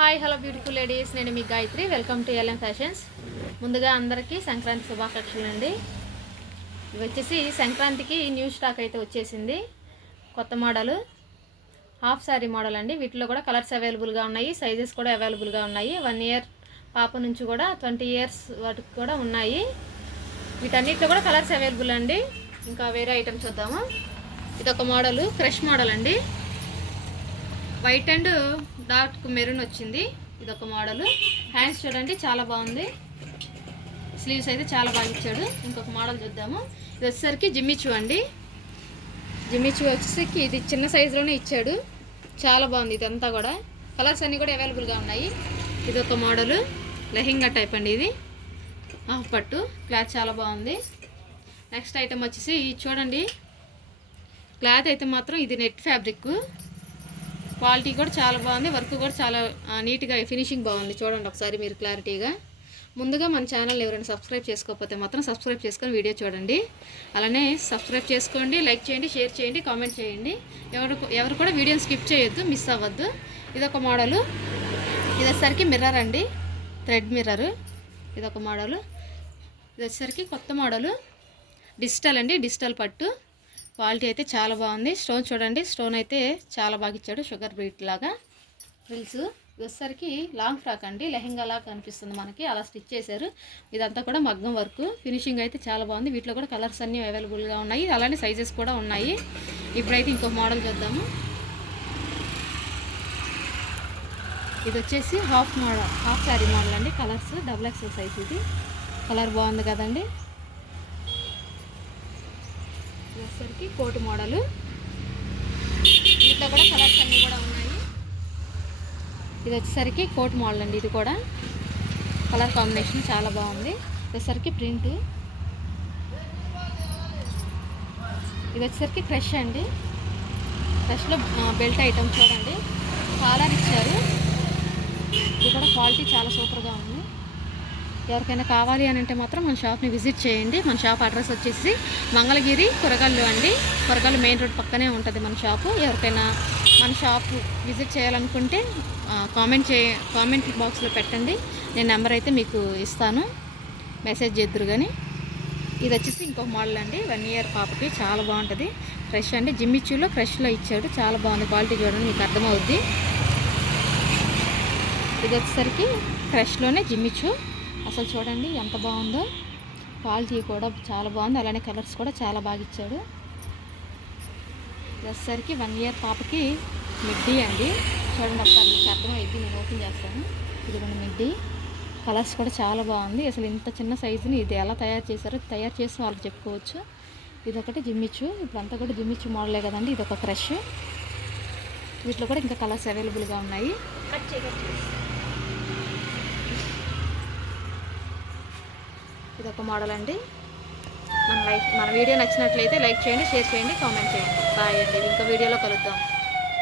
Hi hello beautiful ladies, నేను మీ Gayatri. Welcome to LM fashions. ముందుగా అందరికీ సంక్రాంతి శుభాకాంక్షలు అండి. ఇవి వచ్చేసి సంక్రాంతికి న్యూ స్టాక్ అయితే వచ్చేసింది. కొత్త మోడల్ హాఫ్ శారీ మోడల్ అండి. వీటిలో కూడా కలర్స్ అవైలబుల్గా ఉన్నాయి, సైజెస్ కూడా అవైలబుల్గా ఉన్నాయి. 1 ఇయర్ పాప నుంచి కూడా 20 ఇయర్స్ వాటికి కూడా ఉన్నాయి. వీటన్నిటిలో కూడా కలర్స్ అవైలబుల్ అండి. ఇంకా వేరే ఐటమ్స్ చూద్దాము. ఇదొక మోడల్, క్రష్ మోడల్ అండి. వైట్ అండ్ డార్క్ మెరూన్ వచ్చింది. ఇదొక మోడల్. హ్యాండ్స్ చూడండి, చాలా బాగుంది. స్లీవ్స్ అయితే చాలా బాగా ఇచ్చాడు. ఇంకొక మోడల్ చూద్దాము. ఇది వచ్చేసరికి జిమ్మిచూ అండి. జిమ్మిచూ వచ్చేసరికి ఇది చిన్న సైజులోనే ఇచ్చాడు, చాలా బాగుంది. ఇదంతా కూడా కలర్స్ అన్నీ కూడా అవైలబుల్గా ఉన్నాయి. ఇది ఒక మోడల్, లెహెంగా టైప్ అండి. ఇది హాఫ్ పట్టు, క్లాత్ చాలా బాగుంది. నెక్స్ట్ ఐటమ్ వచ్చేసి చూడండి, క్లాత్ అయితే మాత్రం ఇది నెట్ ఫ్యాబ్రిక్, క్వాలిటీ కూడా చాలా బాగుంది. వర్క్ కూడా చాలా నీట్గా, ఫినిషింగ్ బాగుంది. చూడండి ఒకసారి మీరు క్లారిటీగా. ముందుగా మన ఛానల్ ఎవరైనా సబ్స్క్రైబ్ చేసుకోకపోతే మాత్రం సబ్స్క్రైబ్ చేసుకొని వీడియో చూడండి. అలానే సబ్స్క్రైబ్ చేసుకోండి, లైక్ చేయండి, షేర్ చేయండి, కామెంట్ చేయండి. ఎవరు కూడా వీడియోని స్కిప్ చేయొద్దు, మిస్ అవ్వద్దు. ఇదొక మోడలు. ఇది వచ్చేసరికి మిర్రర్ అండి, థ్రెడ్ మిర్రర్. ఇదొక మోడలు. ఇది వచ్చేసరికి కొత్త మోడలు, డిజిటల్ అండి, డిజిటల్ పట్టు. క్వాలిటీ అయితే చాలా బాగుంది. స్టోన్ చూడండి, స్టోన్ అయితే చాలా బాగా ఇచ్చాడు, షుగర్ బీట్ లాగా. ఫ్రిల్స్ వచ్చేసరికి లాంగ్ ఫ్రాక్ అండి, లెహెంగా లాగా కనిపిస్తుంది మనకి, అలా స్టిచ్ చేశారు. ఇదంతా కూడా మగ్గం వర్క్, ఫినిషింగ్ అయితే చాలా బాగుంది. వీటిలో కూడా కలర్స్ అన్నీ అవైలబుల్గా ఉన్నాయి, అలానే సైజెస్ కూడా ఉన్నాయి. ఇప్పుడైతే ఇంకొక మోడల్ చూద్దాము. ఇది వచ్చేసి హాఫ్ శారీ మోడల్ అండి. Colours XXL size. ఇది కలర్ బాగుంది కదండి. వచ్చేసరికి కోటు మోడలు. వీటిలో కూడా కలర్స్ అన్నీ కూడా ఉన్నాయి. ఇది వచ్చేసరికి కోట్ మోడల్ అండి. ఇది కూడా కలర్ కాంబినేషన్ చాలా బాగుంది. వచ్చేసరికి ప్రింట్. ఇది వచ్చేసరికి క్రష్ అండి. క్రష్లో బెల్ట్ ఐటమ్ చూడండి, కాలర్ ఇచ్చారు. ఇది కూడా క్వాలిటీ చాలా సూపర్గా ఉంది. ఎవరికైనా కావాలి అని అంటే మాత్రం మన షాప్ని విజిట్ చేయండి. మన షాప్ అడ్రస్ వచ్చేసి మంగళగిరి కొరగాళ్ళు అండి. కొరగాళ్ళు మెయిన్ రోడ్ పక్కనే ఉంటుంది మన షాపు. ఎవరికైనా మన షాప్ విజిట్ చేయాలనుకుంటే కామెంట్ బాక్స్లో పెట్టండి, నేను నెంబర్ అయితే మీకు ఇస్తాను, మెసేజ్ చేద్దురు. కానీ ఇది వచ్చేసి ఇంకొక మోడల్ అండి. 1 ఇయర్ పాపకి చాలా బాగుంటుంది. క్రష్ అండి, జిమ్మిచూలో క్రష్లో ఇచ్చాడు, చాలా బాగుంది. క్వాలిటీ చూడండి, మీకు అర్థమవుద్ది. ఇది వచ్చేసరికి క్రష్లోనే జిమ్మిచూ. అసలు చూడండి ఎంత బాగుందో, క్వాలిటీ కూడా చాలా బాగుంది. అలానే కలర్స్ కూడా చాలా బాగా ఇచ్చాడు. వచ్చేసరికి 1 ఇయర్ పాపకి మిడ్డీ అండి. చూడండి ఒకసారి మీకు అర్థమైంది, నేను ఓపెన్ చేస్తాను. ఇది మన మిడ్డీ. కలర్స్ కూడా చాలా బాగుంది. అసలు ఇంత చిన్న సైజుని ఇది ఎలా తయారు చేశారో, తయారు చేసి వాళ్ళకి చెప్పుకోవచ్చు. ఇదొకటి జిమ్మిచూ. ఇప్పుడు అంతా కూడా జిమ్మిచూ మోడలే కదండి. ఇది ఒక క్రష్. వీటిలో కూడా ఇంకా కలర్స్ అవైలబుల్గా ఉన్నాయి. ఇదొక మోడల్ అండి. మన వీడియో నచ్చినట్లయితే లైక్ చేయండి, షేర్ చేయండి, కామెంట్ చేయండి. బాయ్ అండి. ఇంకో వీడియోలో కలుద్దాం.